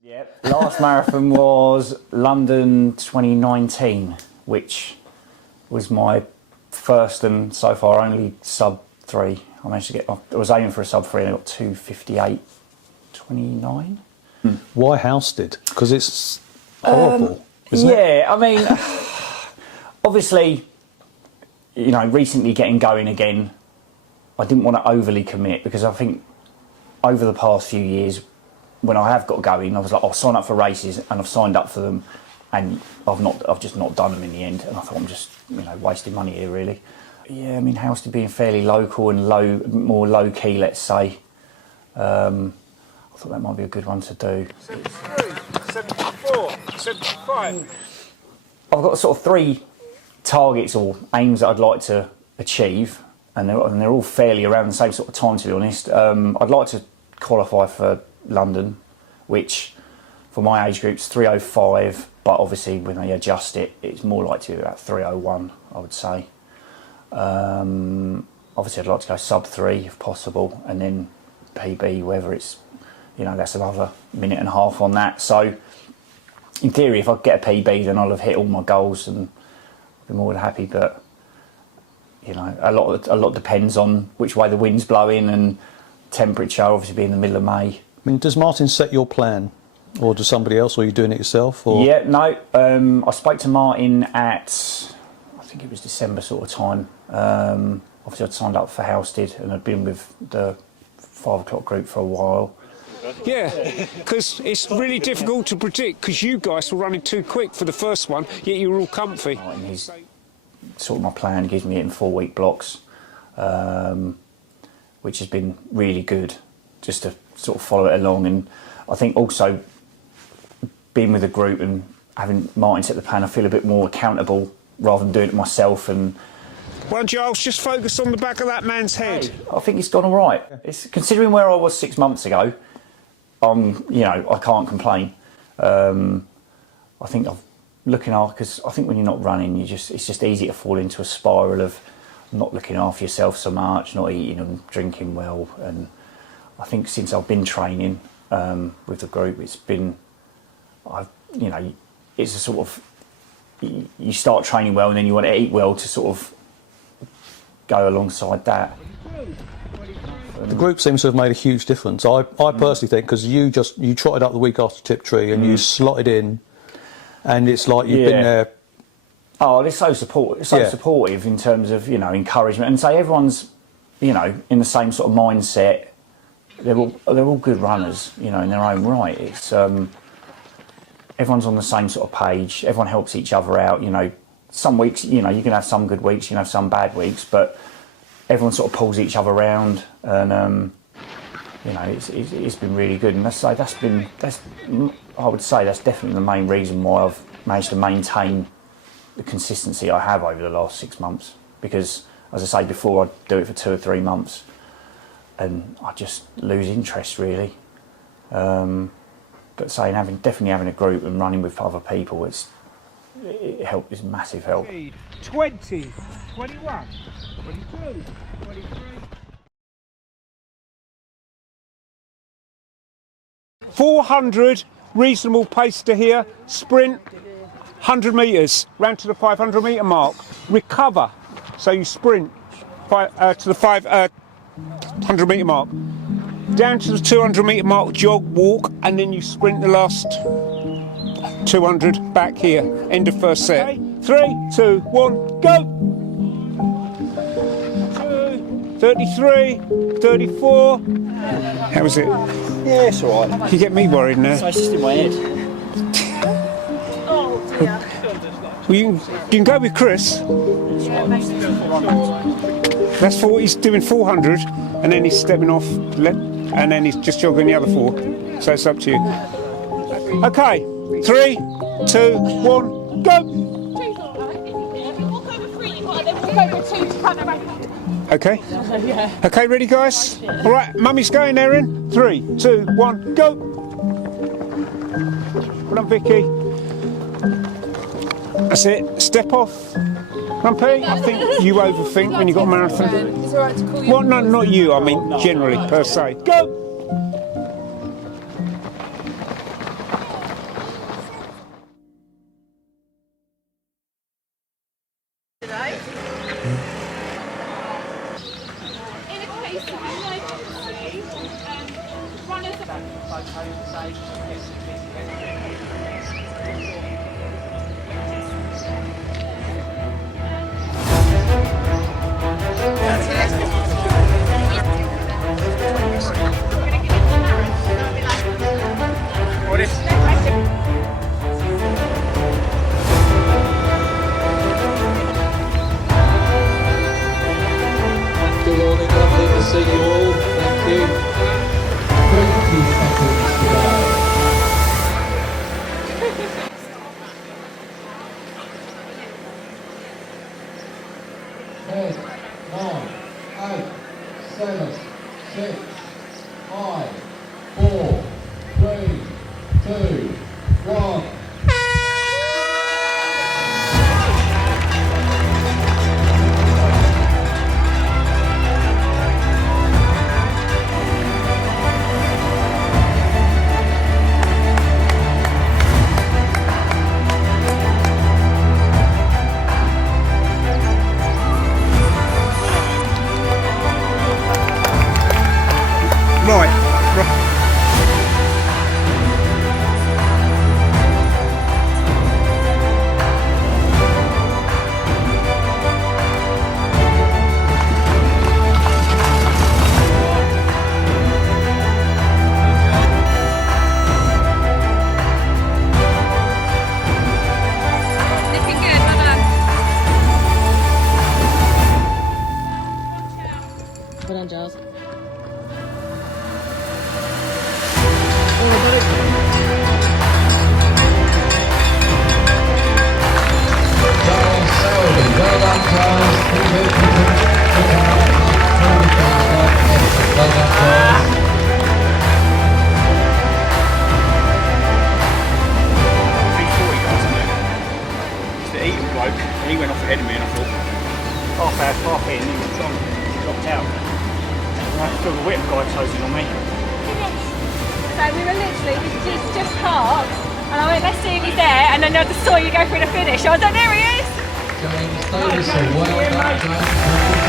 Yeah, last marathon was London 2019, which was my first and so far only sub 3. I managed to get, I was aiming for a sub 3 and I got 2:58.29. Why Halstead? Because it's horrible, isn't it? Yeah, I mean, obviously, you know, recently getting going again, I didn't want to overly commit because I think over the past few years, when I have got going, I was like, I'll sign up for races, and I've signed up for them, and I've just not done them in the end, and I thought I'm just, you know, wasting money here really. Yeah, I mean, Halstead being fairly local and more low key, let's say. I thought that might be a good one to do. 73, 74, 75. I've got sort of 3 targets or aims that I'd like to achieve, and they're all fairly around the same sort of time, to be honest. I'd like to qualify for London, which for my age group is 3:05, but obviously when they adjust it, it's more likely to be about 3:01, I would say. Obviously I'd like to go sub 3 if possible, and then PB, whether it's, you know, that's another minute and a half on that. So in theory, if I get a PB, then I'll have hit all my goals and I'll be more than happy. But you know, a lot depends on which way the wind's blowing and temperature. Obviously, being in the middle of May. I mean, does Martin set your plan, or does somebody else, or are you doing it yourself? Or? Yeah, no. I spoke to Martin at, I think it was December sort of time. Obviously, I'd signed up for Halstead and I'd been with the 5 o'clock group for a while. Yeah, because it's really difficult to predict because you guys were running too quick for the first one, yet you were all comfy. Martin, he's sort of my plan, gives me it in 4-week blocks, which has been really good, just to sort of follow it along. And I think also being with a group and having Martin set the plan, I feel a bit more accountable rather than doing it myself. And well, Giles, just focus on the back of that man's head. I think it's gone all right. It's, considering where I was 6 months ago, you know, I can't complain. I think I've looking after, because I think when you're not running, it's just easy to fall into a spiral of not looking after yourself so much, not eating and drinking well. And I think since I've been training with the group, it's been, you know, it's a sort of, you start training well and then you want to eat well to sort of go alongside that. The group seems to have made a huge difference. I personally think, because you trotted up the week after Tiptree and you slotted in, and it's like you've been there. Oh, they're so supportive in terms of, you know, encouragement, and say everyone's, you know, in the same sort of mindset. They're all good runners, you know, in their own right. It's everyone's on the same sort of page. Everyone helps each other out. You know, some weeks, you know, you can have some good weeks, you can have some bad weeks, but everyone sort of pulls each other around, and you know, it's been really good. And I would say that's definitely the main reason why I've managed to maintain the consistency I have over the last 6 months. Because, as I say before, I'd do it for 2 or 3 months, and I just lose interest really. But saying definitely having a group and running with other people, it's massive help. 20, 21, 22, 23. 400, reasonable pace to here. Sprint, 100 metres, round to the 500 metre mark. Recover, so you sprint to the 500 metre mark. Down to the 200 metre mark, jog, walk, and then you sprint the last 200 back here. End of first set. Okay. 3, 2, 1, go! 33, 34. How was it? Yeah, it's all right. You get me worried now. It's just in my head. Oh dear. Well, you can go with Chris. That's he's doing 400, and then he's stepping off, and then he's just jogging the other 4. So it's up to you. Okay, 3, 2, 1, go! Okay. Okay, ready, guys? All right, Mummy's going, Erin. 3, 2, 1, go! Well done, Vicky. That's it. Step off. Rumpy, I think you overthink when you've got a marathon. Is it alright to call you? Well, no, not you. I mean, generally, per se. Go! Good morning, lovely to see you all. Thank you. 20 seconds to go. 10, 9, 8, 7, 6, 5, 4, 3, 2, 1. Looking good, well done. Well done, Giles. Giles Selby, well done Giles. Well done Giles. It's the Eton bloke, and he went off ahead of me, and I thought, half in, he was gone, dropped out. And I feel the whip guy closing on me. So we were literally, we just parked, and I went, let's see if he's there, and then I just saw you go through the finish. I was like, there he is! James Davison, well done James.